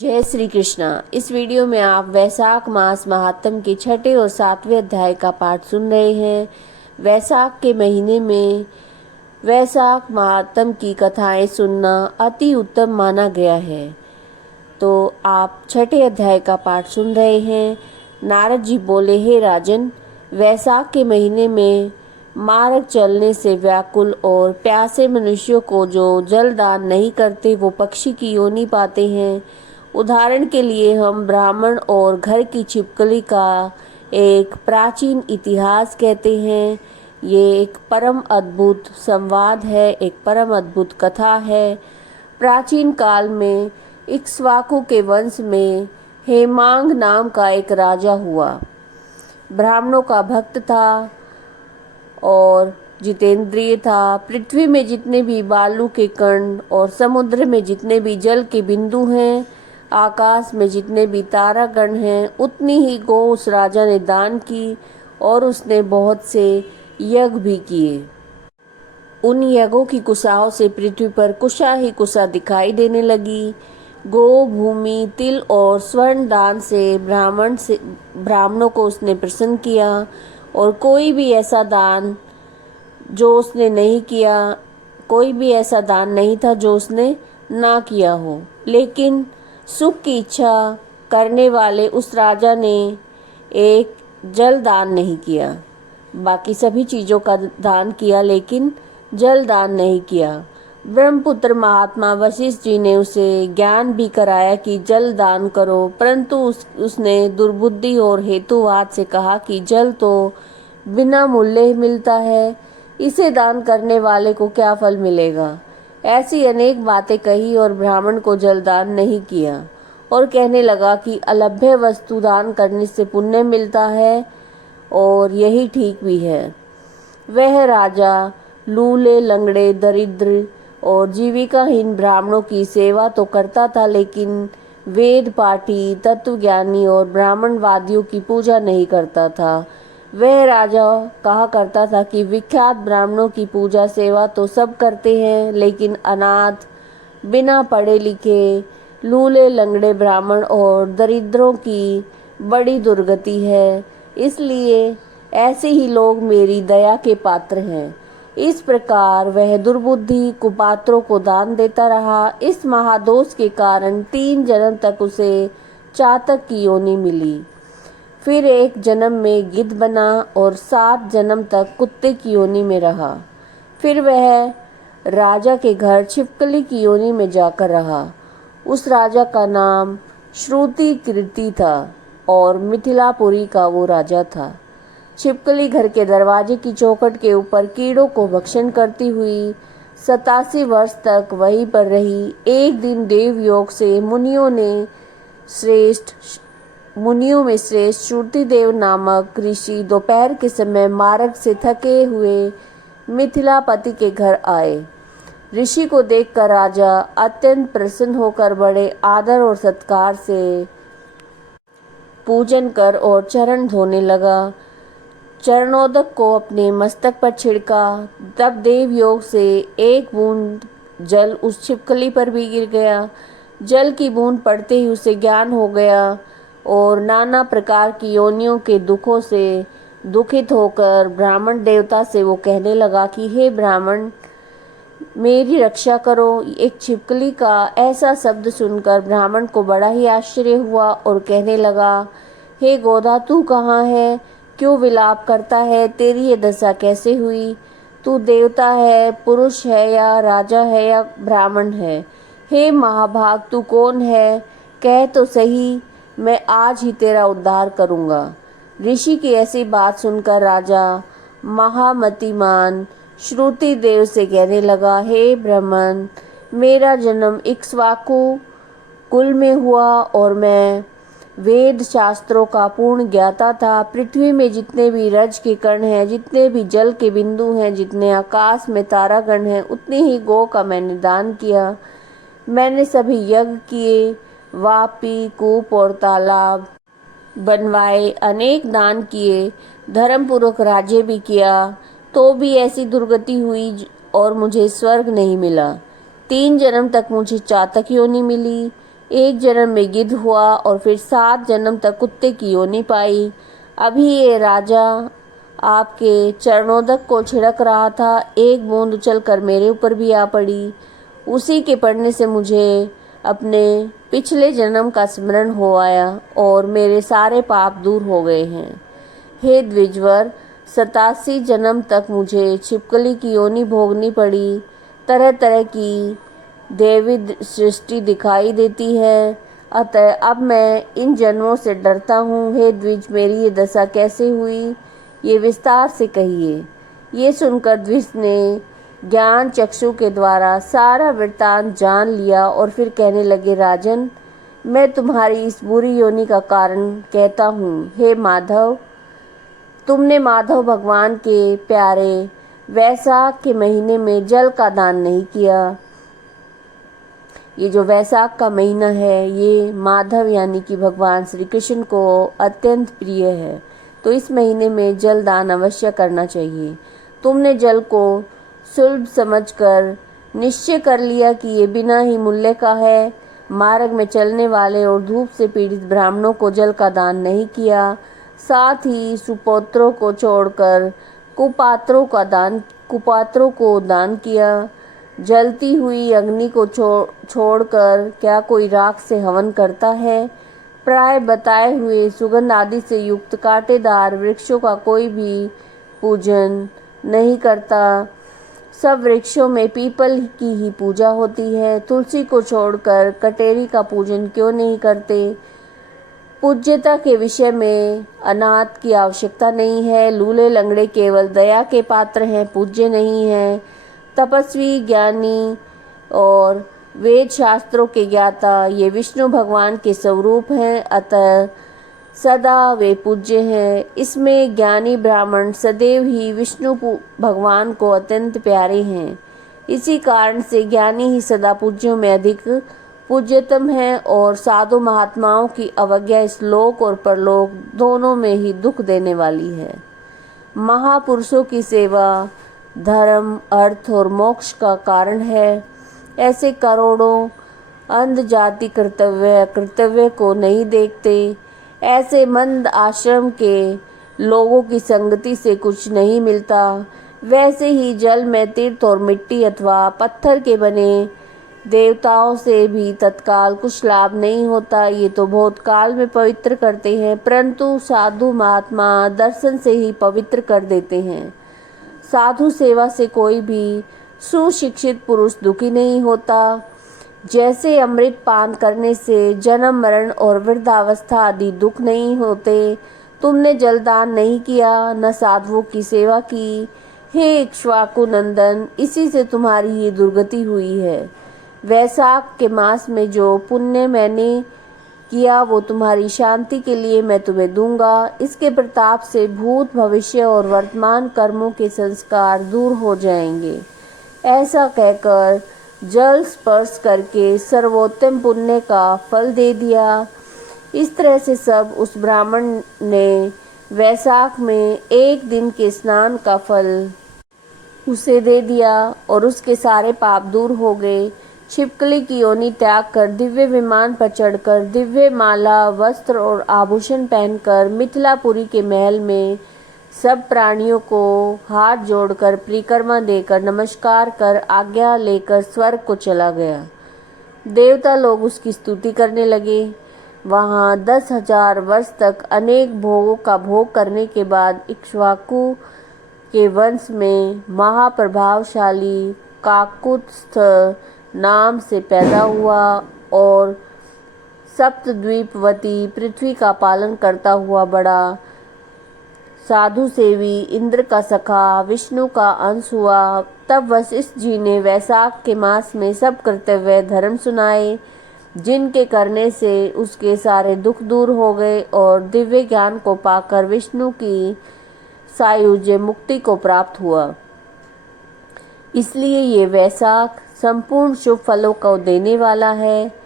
जय श्री कृष्णा। इस वीडियो में आप वैशाख मास महात्म के छठे और सातवें अध्याय का पाठ सुन रहे हैं। वैशाख के महीने में वैशाख महात्म की कथाएं सुनना अति उत्तम माना गया है। तो आप छठे अध्याय का पाठ सुन रहे हैं। नारद जी बोले, हे राजन, वैशाख के महीने में मार्ग चलने से व्याकुल और प्यासे मनुष्यों को जो जल दान नहीं करते वो पक्षी की योनि पाते हैं। उदाहरण के लिए हम ब्राह्मण और घर की छिपकली का एक प्राचीन इतिहास कहते हैं। ये एक परम अद्भुत संवाद है, एक परम अद्भुत कथा है। प्राचीन काल में इक्ष्वाकु के वंश में हेमांग नाम का एक राजा हुआ। ब्राह्मणों का भक्त था और जितेंद्रिय था। पृथ्वी में जितने भी बालू के कण और समुद्र में जितने भी जल के बिंदु हैं, आकाश में जितने भी तारागण हैं, उतनी ही गौ उस राजा ने दान की और उसने बहुत से यज्ञ भी किए। उन यज्ञों की कुशाओं से पृथ्वी पर कुशा ही कुशा दिखाई देने लगी। गो, भूमि, तिल और स्वर्ण दान से ब्राह्मणों को उसने प्रसन्न किया और कोई भी ऐसा दान नहीं था जो उसने ना किया हो। लेकिन सुख की इच्छा करने वाले उस राजा ने एक जल दान नहीं किया। बाकी सभी चीज़ों का दान किया, लेकिन जल दान नहीं किया। ब्रह्मपुत्र महात्मा वशिष्ठ जी ने उसे ज्ञान भी कराया कि जल दान करो, परंतु उसने दुर्बुद्धि और हेतुवाद से कहा कि जल तो बिना मूल्य मिलता है, इसे दान करने वाले को क्या फल मिलेगा। ऐसी अनेक बातें कही और ब्राह्मण को जल दान नहीं किया और कहने लगा कि अलभ्य वस्तु दान करने से पुण्य मिलता है और यही ठीक भी है। वह राजा लूले, लंगड़े, दरिद्र और जीविकाहीन ब्राह्मणों की सेवा तो करता था, लेकिन वेद पाठी, तत्वज्ञानी और ब्राह्मणवादियों की पूजा नहीं करता था। वह राजा कहा करता था कि विख्यात ब्राह्मणों की पूजा सेवा तो सब करते हैं, लेकिन अनाथ, बिना पढ़े लिखे, लूले लंगड़े ब्राह्मण और दरिद्रों की बड़ी दुर्गति है। इसलिए ऐसे ही लोग मेरी दया के पात्र हैं। इस प्रकार वह दुर्बुद्धि कुपात्रों को दान देता रहा। इस महादोष के कारण 3 जन्म तक उसे चातक की योनि मिली। फिर एक जन्म में गिद्ध बना और 7 जन्म तक कुत्ते की योनि में रहा। फिर वह राजा के घर छिपकली की योनि में जाकर रहा। उस राजा का नाम श्रुति कीर्ति था और मिथिलापुरी का वो राजा था। छिपकली घर के दरवाजे की चौखट के ऊपर कीड़ों को भक्षण करती हुई 87 वर्ष तक वहीं पर रही। एक दिन देवयोग से मुनियों में श्रेष्ठ श्रुतिदेव नामक ऋषि दोपहर के समय मार्ग से थके हुए मिथिलापति के घर आए। ऋषि को देखकर राजा अत्यंत प्रसन्न होकर बड़े आदर और सत्कार से पूजन कर और चरण धोने लगा। चरणोदक को अपने मस्तक पर छिड़का। तब देव योग से एक बूंद जल उस छिपकली पर भी गिर गया। जल की बूंद पड़ते ही उसे ज्ञान हो गया और नाना प्रकार की योनियों के दुखों से दुखित होकर ब्राह्मण देवता से वो कहने लगा कि हे ब्राह्मण, मेरी रक्षा करो। एक छिपकली का ऐसा शब्द सुनकर ब्राह्मण को बड़ा ही आश्चर्य हुआ और कहने लगा, हे गोदा, तू कहाँ है? क्यों विलाप करता है? तेरी ये दशा कैसे हुई? तू देवता है, पुरुष है या राजा है या ब्राह्मण है? हे महाभाग, तू कौन है? कह तो सही, मैं आज ही तेरा उद्धार करूँगा। ऋषि की ऐसी बात सुनकर राजा महामतिमान श्रुति देव से कहने लगा, हे ब्राह्मण, मेरा जन्म इक्ष्वाकु कुल में हुआ और मैं वेद शास्त्रों का पूर्ण ज्ञाता था। पृथ्वी में जितने भी रज के कण हैं, जितने भी जल के बिंदु हैं, जितने आकाश में तारागण हैं, उतनी ही गौ का मैंने दान किया। मैंने सभी यज्ञ किए, वापी, कूप और तालाब बनवाए, अनेक दान किए, धर्मपूर्वक राज्य भी किया, तो भी ऐसी दुर्गति हुई और मुझे स्वर्ग नहीं मिला। 3 जन्म तक मुझे चातक योनि मिली। एक जन्म में गिद्ध हुआ और फिर 7 जन्म तक कुत्ते की योनि पाई। अभी ये राजा आपके चरणोदक को छिड़क रहा था, एक बूंद उछलकर मेरे ऊपर भी आ पड़ी। उसी के पड़ने से मुझे अपने पिछले जन्म का स्मरण हो आया और मेरे सारे पाप दूर हो गए हैं। हे द्विजवर, 87 जन्म तक मुझे छिपकली की योनि भोगनी पड़ी। तरह तरह की देवी सृष्टि दिखाई देती है, अतः अब मैं इन जन्मों से डरता हूँ। हे द्विज, मेरी ये दशा कैसे हुई, ये विस्तार से कहिए। ये सुनकर द्विज ने ज्ञान चक्षु के द्वारा सारा वृत्तांत जान लिया और फिर कहने लगे, राजन, मैं तुम्हारी इस बुरी योनि का कारण कहता हूँ। हे माधव, तुमने माधव भगवान के प्यारे वैशाख के महीने में जल का दान नहीं किया। ये जो वैशाख का महीना है, ये माधव यानी कि भगवान श्री कृष्ण को अत्यंत प्रिय है, तो इस महीने में जल दान अवश्य करना चाहिए। तुमने जल को सुलभ समझकर निश्चय कर लिया कि ये बिना ही मूल्य का है। मार्ग में चलने वाले और धूप से पीड़ित ब्राह्मणों को जल का दान नहीं किया। साथ ही सुपुत्रों को छोड़कर कुपात्रों को दान किया। जलती हुई अग्नि को छोड़कर क्या कोई राख से हवन करता है? प्राय बताए हुए सुगंध आदि से युक्त कांटेदार वृक्षों का कोई भी पूजन नहीं करता। सब वृक्षों में पीपल की ही पूजा होती है। तुलसी को छोड़कर कटेरी का पूजन क्यों नहीं करते? पूज्यता के विषय में अनाथ की आवश्यकता नहीं है। लूले लंगड़े केवल दया के पात्र हैं, पूज्य नहीं हैं। तपस्वी, ज्ञानी और वेद शास्त्रों के ज्ञाता ये विष्णु भगवान के स्वरूप हैं, अतः सदा वे पूज्य हैं। इसमें ज्ञानी ब्राह्मण सदैव ही विष्णु भगवान को अत्यंत प्यारे हैं। इसी कारण से ज्ञानी ही सदा पूज्यों में अधिक पूज्यतम है और साधु महात्माओं की अवज्ञा इस लोक और परलोक दोनों में ही दुख देने वाली है। महापुरुषों की सेवा धर्म, अर्थ और मोक्ष का कारण है। ऐसे करोड़ों अंध जाति कर्तव्य को नहीं देखते। ऐसे मंद आश्रम के लोगों की संगति से कुछ नहीं मिलता। वैसे ही जल में तीर्थ और मिट्टी अथवा पत्थर के बने देवताओं से भी तत्काल कुछ लाभ नहीं होता। ये तो बहुत काल में पवित्र करते हैं, परंतु साधु महात्मा दर्शन से ही पवित्र कर देते हैं। साधु सेवा से कोई भी सुशिक्षित पुरुष दुखी नहीं होता। जैसे अमृत पान करने से जन्म, मरण और वृद्धावस्था आदि दुख नहीं होते। तुमने जलदान नहीं किया, न साधुओं की सेवा की। हे इक्ष्वाकु नंदन, इसी से तुम्हारी ये दुर्गति हुई है। वैशाख के मास में जो पुण्य मैंने किया वो तुम्हारी शांति के लिए मैं तुम्हें दूंगा। इसके प्रताप से भूत, भविष्य और वर्तमान कर्मों के संस्कार दूर हो जाएंगे। ऐसा कहकर जल स्पर्श करके सर्वोत्तम पुण्य का फल दे दिया। इस तरह से सब उस ब्राह्मण ने वैशाख में एक दिन के स्नान का फल उसे दे दिया और उसके सारे पाप दूर हो गए। छिपकली की योनि त्याग कर दिव्य विमान पर चढ़कर दिव्य माला, वस्त्र और आभूषण पहनकर मिथिलापुरी के महल में सब प्राणियों को हाथ जोड़कर परिक्रमा देकर नमस्कार कर आज्ञा लेकर स्वर्ग को चला गया। देवता लोग उसकी स्तुति करने लगे। वहाँ 10,000 वर्ष तक अनेक भोगों का भोग करने के बाद इक्ष्वाकु के वंश में महाप्रभावशाली काकुत्स्थ नाम से पैदा हुआ और सप्तद्वीपवती पृथ्वी का पालन करता हुआ बड़ा साधु सेवी इंद्र का सखा विष्णु का अंश हुआ। तब वशिष्ठ जी ने वैशाख के मास में सब कर्तव्य धर्म सुनाए, जिनके करने से उसके सारे दुख दूर हो गए और दिव्य ज्ञान को पाकर विष्णु की सायुज्य मुक्ति को प्राप्त हुआ। इसलिए ये वैशाख संपूर्ण शुभ फलों को देने वाला है।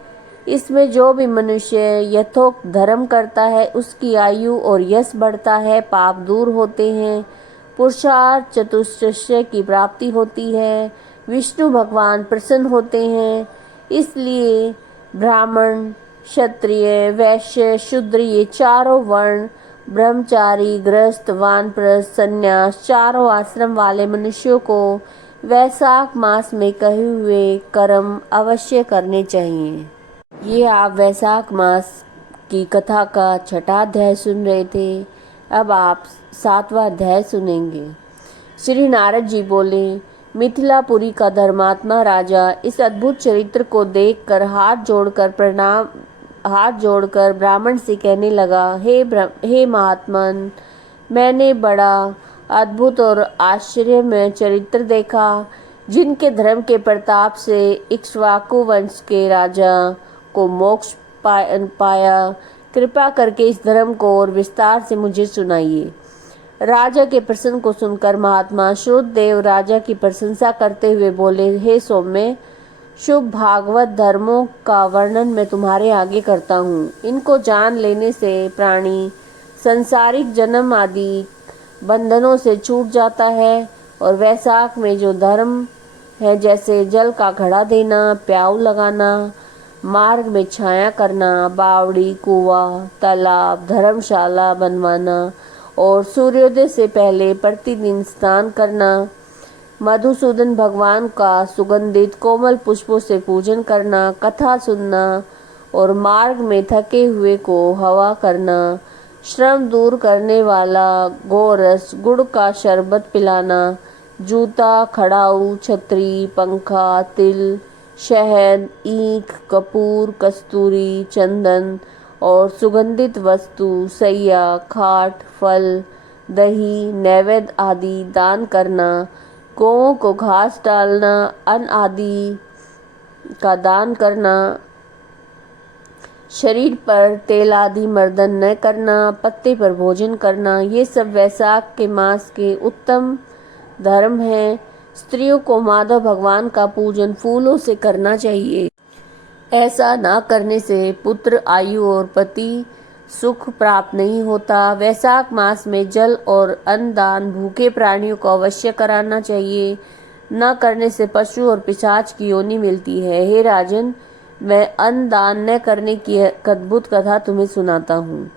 इसमें जो भी मनुष्य यथोक्त धर्म करता है उसकी आयु और यश बढ़ता है, पाप दूर होते हैं, पुरुषार्थ चतुष्टय की प्राप्ति होती है, विष्णु भगवान प्रसन्न होते हैं। इसलिए ब्राह्मण, क्षत्रिय, वैश्य, शूद्र, ये चारों वर्ण, ब्रह्मचारी, गृहस्थ, वानप्रस्थ, संन्यास, चारों आश्रम वाले मनुष्यों को वैशाख मास में कहे हुए कर्म अवश्य करने चाहिए। ये आप वैशाख मास की कथा का छठा अध्याय सुन रहे थे। अब आप सातवां अध्याय सुनेंगे। श्री नारद जी बोले, मिथिलापुरी का धर्मात्मा राजा इस अद्भुत चरित्र को देखकर हाथ जोड़कर ब्राह्मण से कहने लगा, हे महात्मन, मैंने बड़ा अद्भुत और आश्चर्यमय चरित्र देखा, जिनके धर्म के प्रताप से इक्ष्वाकु वंश के राजा को मोक्ष पाया। कृपा करके इस धर्म को और विस्तार से मुझे सुनाइए। राजा के प्रश्न को सुनकर महात्मा श्रुतदेव राजा की प्रशंसा करते हुए बोले, हे सौम्य, शुभ भागवत धर्मों का वर्णन मैं तुम्हारे आगे करता हूँ। इनको जान लेने से प्राणी संसारिक जन्म आदि बंधनों से छूट जाता है और वैशाख में जो धर्म है, जैसे जल का घड़ा देना, प्याऊ लगाना, मार्ग में छाया करना, बावड़ी, कुआं, तालाब, धर्मशाला बनवाना और सूर्योदय से पहले प्रतिदिन स्नान करना, मधुसूदन भगवान का सुगंधित कोमल पुष्पों से पूजन करना, कथा सुनना और मार्ग में थके हुए को हवा करना, श्रम दूर करने वाला गोरस, गुड़ का शरबत पिलाना, जूता, खड़ाऊ, छतरी, पंखा, तिल, शहद, ईख, कपूर, कस्तूरी, चंदन और सुगंधित वस्तु, सैया, खाट, फल, दही, नैवेद्य आदि दान करना, गौओं को घास डालना, अन्न आदि का दान करना, शरीर पर तेल आदि मर्दन न करना, पत्ते पर भोजन करना, ये सब वैशाख के मास के उत्तम धर्म है। स्त्रियों को माधव भगवान का पूजन फूलों से करना चाहिए। ऐसा ना करने से पुत्र, आयु और पति सुख प्राप्त नहीं होता। वैशाख मास में जल और अन्न दान भूखे प्राणियों को अवश्य कराना चाहिए। न करने से पशु और पिशाच की योनि मिलती है। हे राजन, मैं अन्न दान न करने की अद्भुत कथा तुम्हें सुनाता हूँ।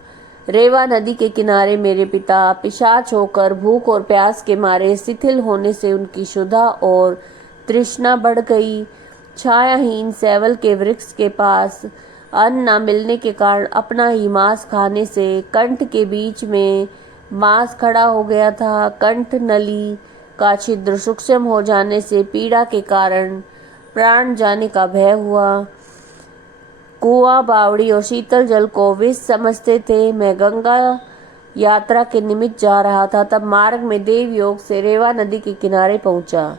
रेवा नदी के किनारे मेरे पिता पिशाच होकर भूख और प्यास के मारे शिथिल होने से उनकी क्षुधा और तृष्णा बढ़ गई। छायाहीन सेवल के वृक्ष के पास अन्न न मिलने के कारण अपना ही मांस खाने से कंठ के बीच में मांस खड़ा हो गया था। कंठ नली का छिद्र सूक्ष्म हो जाने से पीड़ा के कारण प्राण जाने का भय हुआ। कुआं, बावड़ी और शीतल जल को विष समझते थे। मैं गंगा यात्रा के निमित्त जा रहा था, तब मार्ग में देव योग से रेवा नदी के किनारे पहुंचा।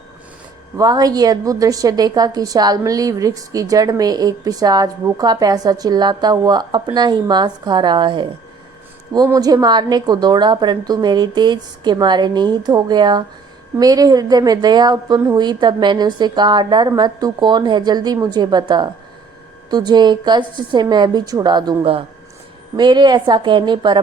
वहां ये अद्भुत दृश्य देखा कि शाल्मली वृक्ष की जड़ में एक पिशाच भूखा प्यासा चिल्लाता हुआ अपना ही मांस खा रहा है। वो मुझे मारने को दौड़ा, परंतु मेरे तेज के मारे निहित हो गया। मेरे हृदय में दया उत्पन्न हुई। तब मैंने उसे कहा, डर मत, तू कौन है, जल्दी मुझे बता, तुझे कष्ट से मैं भी छुड़ा दूंगा। मेरे ऐसा कहने पर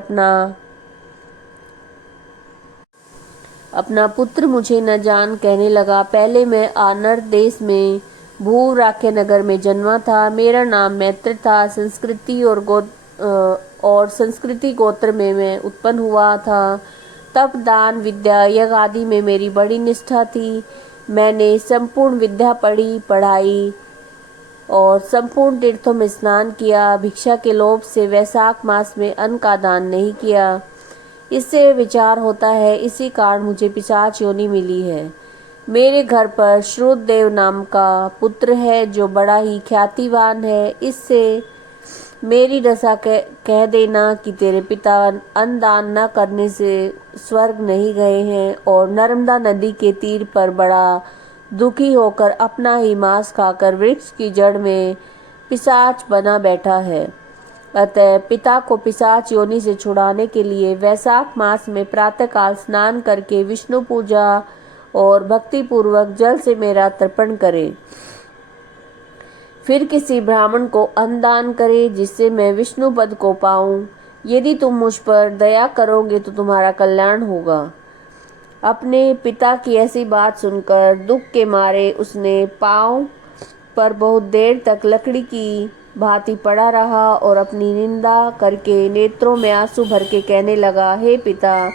अपना पुत्र मुझे न जान कहने लगा, पहले मैं आनर देश में भूराख्य नगर में जन्मा था। मेरा नाम मैत्र था। संस्कृति गोत्र में मैं उत्पन्न हुआ था। तप, दान, विद्या, यज्ञ आदि में मेरी बड़ी निष्ठा थी। मैंने संपूर्ण विद्या पढ़ाई और संपूर्ण तीर्थों में स्नान किया। भिक्षा के लोभ से वैशाख मास में अन्न का दान नहीं किया। इससे विचार होता है, इसी कारण मुझे पिशाच योनि मिली है। मेरे घर पर श्रुतदेव नाम का पुत्र है, जो बड़ा ही ख्यातिवान है। इससे मेरी दशा कह देना कि तेरे पिता अन्न दान न करने से स्वर्ग नहीं गए हैं और नर्मदा नदी के तीर पर बड़ा दुखी होकर अपना ही मांस खाकर वृक्ष की जड़ में पिशाच बना बैठा है। अतः पिता को पिशाच योनि से छुड़ाने के लिए वैशाख मास में प्रातःकाल स्नान करके विष्णु पूजा और भक्ति पूर्वक जल से मेरा तर्पण करे। फिर किसी ब्राह्मण को अन्न दान करे, जिससे मैं विष्णु पद को पाऊं। यदि तुम मुझ पर दया करोगे तो तुम्हारा कल्याण होगा। अपने पिता की ऐसी बात सुनकर दुख के मारे उसने पांव पर बहुत देर तक लकड़ी की भांति पड़ा रहा और अपनी निंदा करके नेत्रों में आंसू भर के कहने लगा, हे पिता,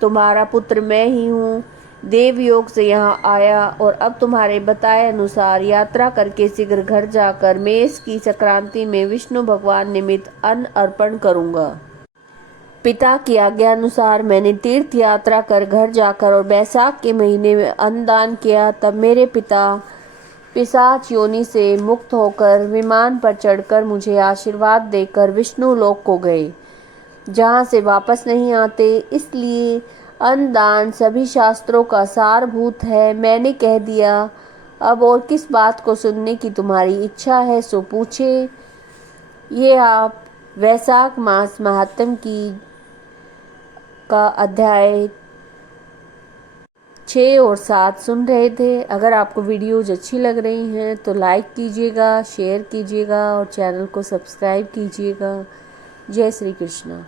तुम्हारा पुत्र मैं ही हूँ। देवयोग से यहाँ आया और अब तुम्हारे बताए अनुसार यात्रा करके शीघ्र घर जाकर मेष की संक्रांति में विष्णु भगवान निमित्त अन्न अर्पण करूँगा। पिता की आज्ञा अनुसार मैंने तीर्थ यात्रा कर घर जाकर और बैसाख के महीने में अन्नदान किया। तब मेरे पिता पिशाच योनि से मुक्त होकर विमान पर चढ़कर मुझे आशीर्वाद देकर विष्णु लोक को गए, जहाँ से वापस नहीं आते। इसलिए अन्नदान सभी शास्त्रों का सारभूत है। मैंने कह दिया। अब और किस बात को सुनने की तुम्हारी इच्छा है सो पूछे। ये आप वैशाख मास महात्म का अध्याय 6 और 7 सुन रहे थे। अगर आपको वीडियोज अच्छी लग रही हैं तो लाइक कीजिएगा, शेयर कीजिएगा और चैनल को सब्सक्राइब कीजिएगा। जय श्री कृष्ण।